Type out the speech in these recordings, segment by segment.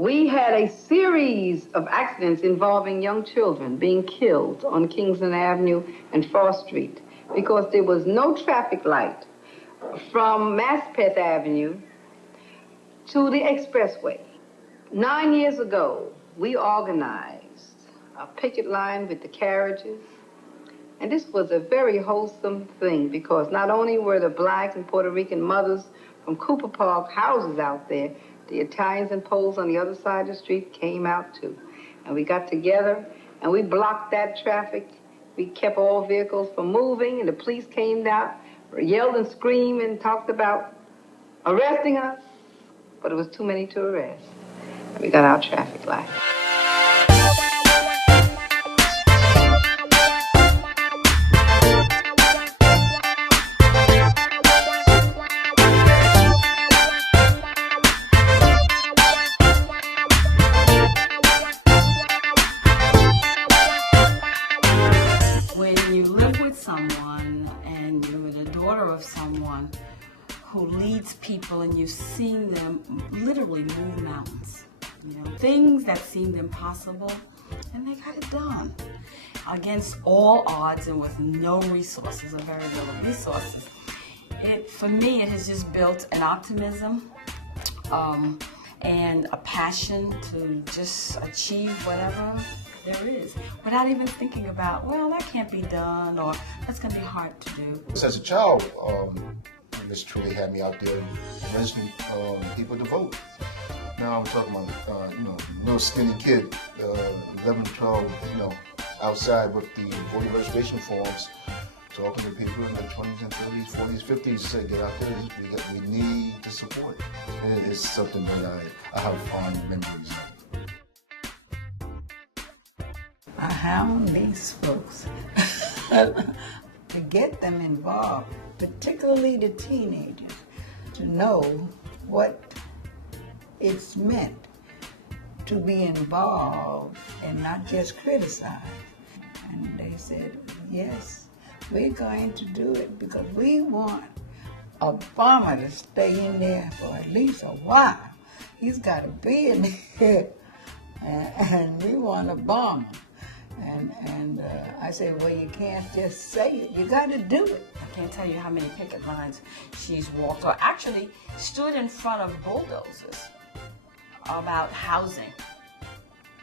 We had a series of accidents involving young children being killed on Kingsland Avenue and Frost Street because there was no traffic light from Maspeth Avenue to the expressway. 9 years ago, we organized a picket line with the carriages, and this was a very wholesome thing because not only were the Blacks and Puerto Rican mothers from Cooper Park houses out there, the Italians and Poles on the other side of the street came out too. And we got together and we blocked that traffic. We kept all vehicles from moving, and the police came out, yelled and screamed and talked about arresting us, but it was too many to arrest. And we got our traffic light. Someone and you're the daughter of someone who leads people and you've seen them literally move mountains, things that seemed impossible, and they got it done against all odds and with no resources or very little resources. For me, it has just built an optimism and a passion to just achieve whatever there is, without even thinking about, well, that can't be done, or that's going to be hard to do. As a child, Ms. Tudy had me out there registering people to vote. Now I'm talking about, little skinny kid, 11, 12, outside with the voting registration forms, talking to people in their 20s and 30s, 40s, 50s, say, get out there, we need the support. And it is something that I have fond memories of. I hound these folks to get them involved, particularly the teenagers, to know what it's meant to be involved and not just criticize. And they said, yes, we're going to do it because we want Obama to stay in there for at least a while. He's got to be in there, and we want Obama. And I said, well, you can't just say it. You got to do it. I can't tell you how many picket lines she's walked, or actually stood in front of bulldozers about housing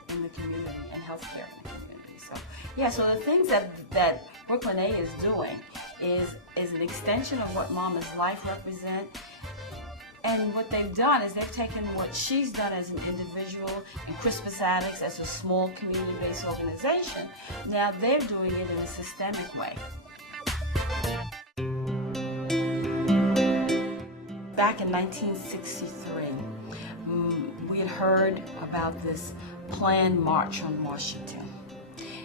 in the community and healthcare in the community. So, yeah, so the things that Brooklyn A is doing is an extension of what Mama's life represents. And what they've done is they've taken what she's done as an individual and Crispus Attucks as a small community-based organization. Now they're doing it in a systemic way. Back in 1963, we had heard about this planned march on Washington.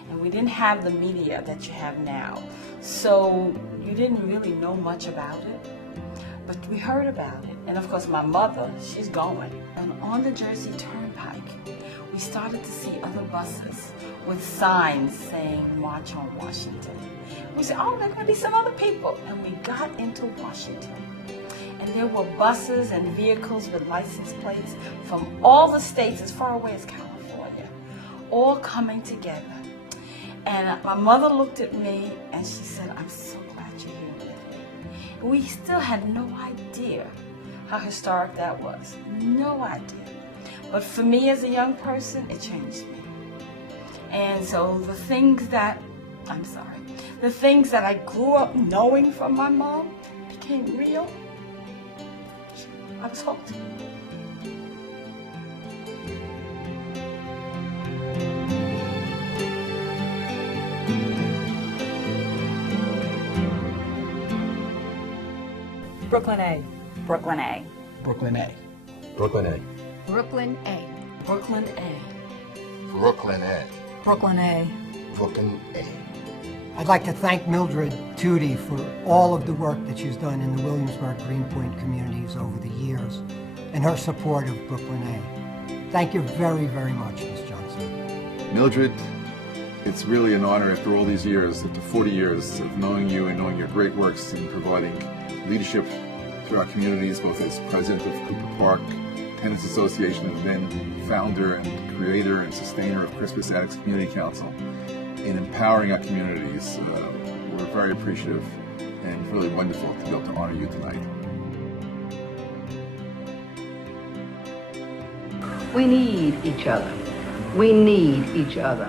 And we didn't have the media that you have now. So you didn't really know much about it. But we heard about it, and of course my mother, she's going. And on the Jersey Turnpike, we started to see other buses with signs saying, March on Washington. We said, oh, there are going to be some other people. And we got into Washington. And there were buses and vehicles with license plates from all the states as far away as California, all coming together. And my mother looked at me and she said, I'm so glad you're here. We still had no idea how historic that was. No idea. But for me as a young person, it changed me. And so the things that I grew up knowing from my mom became real. I was hooked. Brooklyn A. Brooklyn A. Brooklyn A. Brooklyn A. Brooklyn A. Brooklyn A. Brooklyn A. Brooklyn A. Brooklyn A. I'd like to thank Mildred Tudy for all of the work that she's done in the Williamsburg Greenpoint communities over the years and her support of Brooklyn A. Thank you very, very much, Ms. Johnston. Mildred, it's really an honor after all these years, after 40 years of knowing you and knowing your great works in providing leadership to our communities, both as president of Cooper Park, Tenants Association has been founder and creator and sustainer of Crispus Attucks Community Council in empowering our communities. We're very appreciative and really wonderful to be able to honor you tonight. We need each other. We need each other.